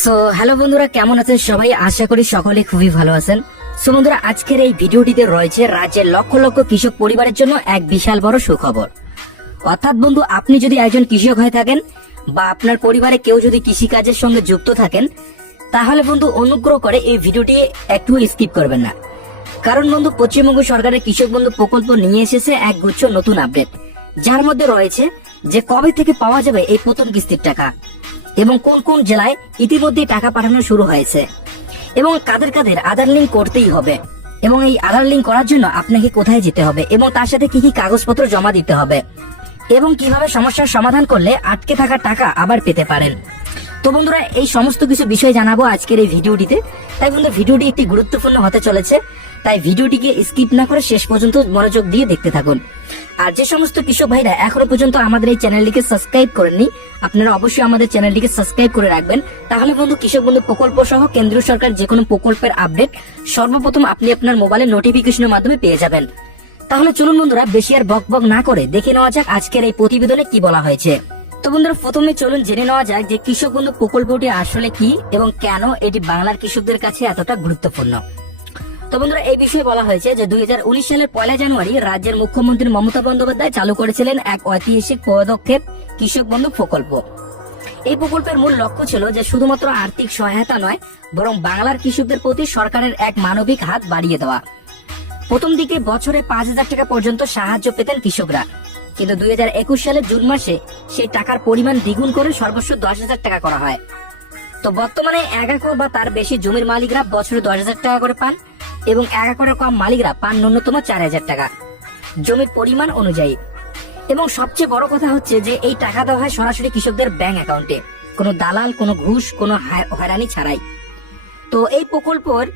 So hello বন্ধুরা, কেমন আছেন সবাই? আশা করি সকলে খুবই ভালো আছেন। সো বন্ধুরা, আজকের এই ভিডিওটিতে রয়েছে রাজ্যের লক্ষ লক্ষ কৃষক পরিবারের জন্য এক বিশাল বড় সুখবর। অর্থাৎ বন্ধু, আপনি যদি একজন কৃষক হয়ে থাকেন বা আপনার পরিবারে কেউ যদি কৃষিকাজের সঙ্গে যুক্ত থাকেন, তাহলে বন্ধু, অনুগ্রহ করে এই ভিডিওটি একটু স্কিপ করবেন না। কারণ বন্ধু, পশ্চিমবঙ্গ সরকারের কৃষক বন্ধু প্রকল্প নিয়ে এসেছে এক গুচ্ছ নতুন আপডেট যার মধ্যে রয়েছে যে কবে থেকে পাওয়া যাবে এই প্রথম কিস্তির টাকা। এবং কোন কোন জেলায় ইতিমধ্যে টাকা পাঠানো শুরু হয়েছে। এবং কাদের কাদের আধার লিঙ্ক করতেই হবে। এবং এই আধার লিঙ্ক করার জন্য আপনাকে কোথায় যেতে হবে এবং তার সাথে কি কি কাগজপত্র জমা দিতে হবে। এবং কীভাবে সমস্যার সমাধান করলে আটকে থাকা টাকা আবার পেতে পারেন। তো বন্ধুরা, এই সমস্ত কিছু বিষয় জানাব আজকের এই ভিডিওটিতে। তাই বন্ধু, ভিডিওটি একটি গুরুত্বপূর্ণ হতে চলেছে। তাই ভিডিওটিকে স্কিপ না করে শেষ পর্যন্ত মনোযোগ দিয়ে দেখতে থাকুন। আর যে সমস্ত কৃষক ভাইরা এখনও পর্যন্ত আমাদের এই চ্যানেলটিকে সাবস্ক্রাইব করেননি, আপনারা অবশ্যই আমাদের চ্যানেলটিকে সাবস্ক্রাইব করে রাখবেন। তাহলে বন্ধু, কৃষক বন্ধু প্রকল্প সহ কেন্দ্রীয় সরকার যে কোনো প্রকল্পের আপডেট সর্বপ্রথম আপনি আপনার মোবাইলে নোটিফিকেশনের মাধ্যমে পেয়ে যাবেন। তাহলে চলুন বন্ধুরা, বেশি আর বক বক না করে দেখে নেওয়া যাক আজকের এই প্রতিবেদনে কি বলা হয়েছে। তো বন্ধুরা, প্রথমে চলুন জেনে নেওয়া যাক যে কৃষক বন্ধু প্রকল্পটি আসলে কি এবং কেন এটি বাংলার কৃষকদের কাছে এতটা গুরুত্বপূর্ণ। তো বন্ধুরা, এই বিষয়ে বলা হয়েছে যে দুই সালের পয়লা জানুয়ারি রাজ্যের মুখ্যমন্ত্রী মমতা বন্দ্যোপাধ্যায় চালু করেছিলেন এক ঐতিহাসিক পদক্ষেপ কৃষক বন্ধু প্রকল্প। এই প্রকল্পের মূল লক্ষ্য ছিল যে শুধুমাত্র আর্থিক সহায়তা নয়, বরং বাংলার কৃষকদের প্রতি সরকারের এক মানবিক হাত বাড়িয়ে দেওয়া। প্রথম দিকে বছরে পাঁচ হাজার টাকা পর্যন্ত সাহায্য পেতেন কৃষকরা। কিন্তু দুই সালের জুন মাসে সেই টাকার পরিমাণ দ্বিগুণ করে সর্বোচ্চ দশ হাজার টাকা করা হয়। তো বর্তমানে এক একর বা তার বেশি জমির মালিকরা বছরে দশ হাজার টাকা করে পান এবং এক একরের কম মালিকরা পান ন্যূনতম চার হাজার টাকা জমির পরিমাণ অনুযায়ী। এবং সবচেয়ে বড় কথা হচ্ছে যে এই টাকা দেওয়া হয় সরাসরি কৃষকদের ব্যাংক অ্যাকাউন্টে। কোনো দালাল, কোনো ঘুষ, কোনো হয়রানি ছাড়াই। তো এই প্রকল্পের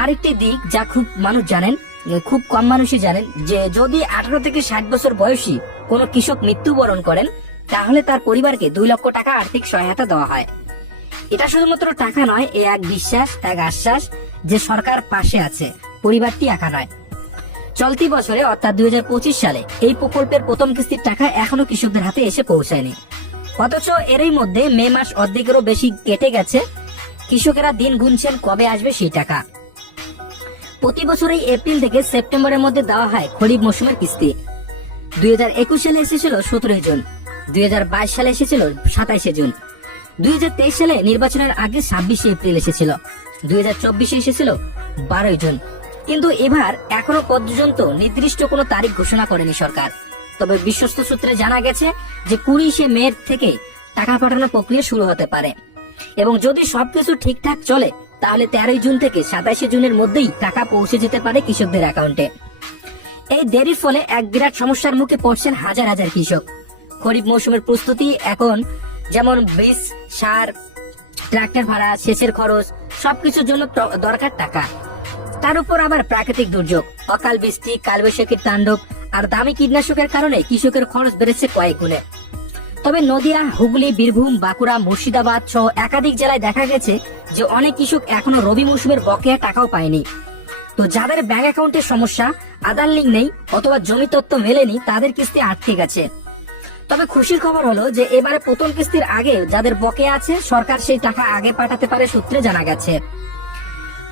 আরেকটি দিক যা খুব মানুষ জানেন খুব কম মানুষই জানেন যে যদি আঠারো থেকে ষাট বছর বয়সী কোনো কৃষক মৃত্যুবরণ করেন, তাহলে তার পরিবারকে দুই লক্ষ টাকা আর্থিক সহায়তা দেওয়া হয়। এটা শুধুমাত্র টাকা নয়, এ এক বিশ্বাস, এক আশ্বাস যে সরকার পাশে আছে, পরিবারটি একা নয়। চলতি বছরে, অর্থাৎ দুই হাজার পঁচিশ সালে, এই প্রকল্পের প্রথম কিস্তির টাকা এখনও কৃষকদের হাতে এসে পৌঁছায়নি। অথচ এরই মধ্যে মে মাস অর্ধেকেরও বেশি কেটে গেছে। কৃষকেরা দিন গুনছেন কবে আসবে সেই টাকা। প্রতি বছরই এপ্রিল থেকে সেপ্টেম্বরের মধ্যে দেওয়া হয় খরিফ মৌসুমের কিস্তি। দুই হাজার একুশ সালে এসেছিল সতেরোই জুন। দুই হাজার বাইশ সালে এসেছিল সাতাইশে জুন। দুই হাজার তেইশ সালে নির্বাচনের আগে ছাব্বিশে এপ্রিল এসেছিল। দুই হাজার চব্বিশে এসেছিল বারোই জুন। কিন্তু এবার এখনও পর্যন্ত নির্দিষ্ট কোনো তারিখ ঘোষণা করেনি সরকার। তবে বিশ্বস্ত সূত্রে জানা গেছে যে কুড়িশে মে থেকে টাকা পাঠানোর প্রক্রিয়া শুরু হতে পারে। এবং যদি সবকিছু ঠিকঠাক চলে তাহলে তেরোই জুন থেকে সাতাশে জুনের মধ্যেই টাকা পৌঁছে যেতে পারে কৃষকদের অ্যাকাউন্টে। এই দেরির ফলে এক বিরাট সমস্যার মুখে পড়ছেন হাজার হাজার কৃষক। খরিফ মৌসুমের প্রস্তুতি এখন যেমন বীজ, সার, ট্রাক্টর ভাড়া, সেচের খরচ, সবকিছুর জন্য দরকার টাকা। তার উপর আবার প্রাকৃতিক দুর্যোগ, অকাল বৃষ্টি, কালবৈশাখীর তাণ্ডব আর দামি কীটনাশকের কারণে কৃষকের খরচ বেড়েছে কয়েক গুণে। তবে নদিয়া, হুগলি, বীরভূম, বাঁকুড়া, মুর্শিদাবাদ সহ একাধিক জেলায় দেখা গেছে যে অনেক কৃষক এখনও রবি মৌসুমের বকেয়া টাকাও পায়নি। তো যাদের ব্যাংক অ্যাকাউন্টের সমস্যা, আধার লিঙ্ক নেই অথবা জমি তত্ত্ব মেলেনি, তাদের কিস্তি আটকে গেছে তবে খুশির খবর হলো যে এবারে প্রথম কিস্তির আগে যাদের বকেয়া আছে, সরকার সেই টাকা আগে পাঠাতে পারে সূত্রে জানা গেছে।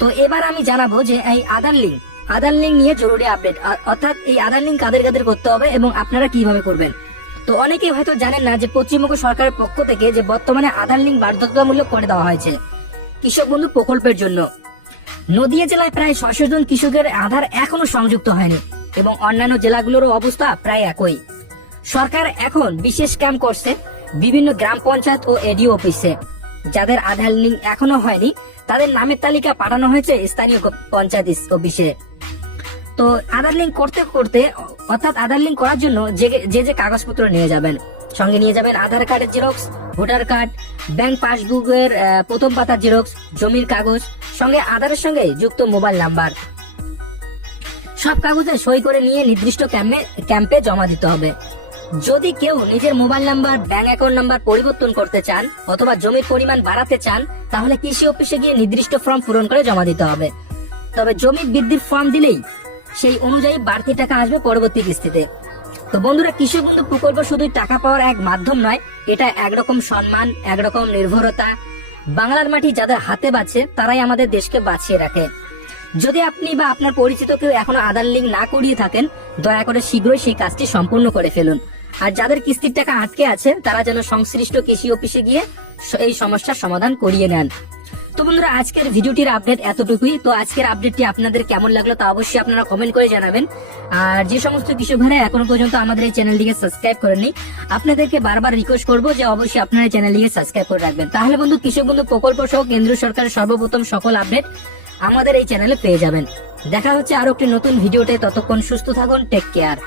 তো এবার আমি জানাব যে এই আধার লিঙ্ক আধার লিঙ্ক নিয়ে জরুরি আপডেট অর্থাৎ এই আধার লিঙ্ক কাদের কাদের করতে হবে এবং আপনারা কীভাবে করবেন? তো অনেকেই হয়তো জানেন না যে পশ্চিমবঙ্গ সরকারের পক্ষ থেকে যে বর্তমানে আধার লিঙ্ক বাধ্যতামূলক করে দেওয়া হয়েছে কৃষক বন্ধু প্রকল্পের জন্য। নদিয়া জেলায় প্রায় ছশো জন কৃষকের আধার এখনও সংযুক্ত হয়নি এবং অন্যান্য জেলাগুলোরও অবস্থা প্রায় একই। সরকার এখন বিশেষ ক্যাম্প করছে বিভিন্ন গ্রাম পঞ্চায়েত ও এডিও অফিসে। যাদের আধার লিঙ্ক এখনও হয়নি, তাদের নামের তালিকা পাঠানো হয়েছে স্থানীয় পঞ্চায়েত অফিসে। তো আধার লিঙ্ক করতে করতে, অর্থাৎ আধার লিঙ্ক করার জন্য যে যে যে কাগজপত্র নিয়ে যাবেন, সঙ্গে নিয়ে যাবেন আধার কার্ডের জেরক্স ভোটার কার্ড ব্যাংক পাসবুকের প্রথম পাতার জেরক্স জমির কাগজ, সঙ্গে আধারের সঙ্গে যুক্ত মোবাইল নাম্বার সব কাগজে সই করে নিয়ে নির্দিষ্ট ক্যাম্পে ক্যাম্পে জমা দিতে হবে। যদি কেউ নিজের mobile number bank account number পরিবর্তন করতে চান, অথবা জমির পরিমাণ বাড়াতে চান, তাহলে কৃষি অফিসে গিয়ে নির্দিষ্ট ফর্ম পূরণ করে জমা দিতে হবে। তবে জমি বৃদ্ধির ফর্ম দিলেই সেই অনুযায়ী বাড়তি টাকা আসবে পরবর্তী কিস্তিতে। তো বন্ধুরা, কৃষক বন্ধু প্রকল্প শুধু টাকা পাওয়ার এক মাধ্যম নয়, এটা একরকম সম্মান, একরকম নির্ভরতা। বাংলার মাটি যাদের হাতে বাঁচে, তারাই আমাদের দেশকে বাঁচিয়ে রাখে। যদি আপনি বা আপনার পরিচিত কেউ এখনও আধার লিঙ্ক না করিয়ে থাকেন, দয়া করে শীঘ্রই সেই কাজটি সম্পূর্ণ করে ফেলুন। আর যাদের কিস্তির টাকা আটকে আছে, তারা যেন সংশ্লিষ্ট কৃষি অফিসে গিয়ে এই সমস্যার সমাধান করিয়ে নেন। তো বন্ধুরা, আজকের ভিডিওটির আপডেট এতটুকুই। তো আজকের আপডেটটি আপনাদের কেমন লাগল তা অবশ্যই আপনারা কমেন্ট করে জানাবেন। আর যে সমস্ত কৃষক ভাইরা এখনও পর্যন্ত আমাদের এই চ্যানেলটিকে সাবস্ক্রাইব করেননি, আপনাদেরকে বারবার রিকোয়েস্ট করব যে অবশ্যই আপনারা চ্যানেলটিকে সাবস্ক্রাইব করে রাখবেন। তাহলে বন্ধু, কৃষক বন্ধু প্রকল্প সহ কেন্দ্রীয় সরকারের সর্বপ্রথম সকল আপডেট আমাদের এই চ্যানেলে পেয়ে যাবেন। দেখা হচ্ছে আরও একটি নতুন ভিডিওতে। ততক্ষণ সুস্থ থাকুন টেক কেয়ার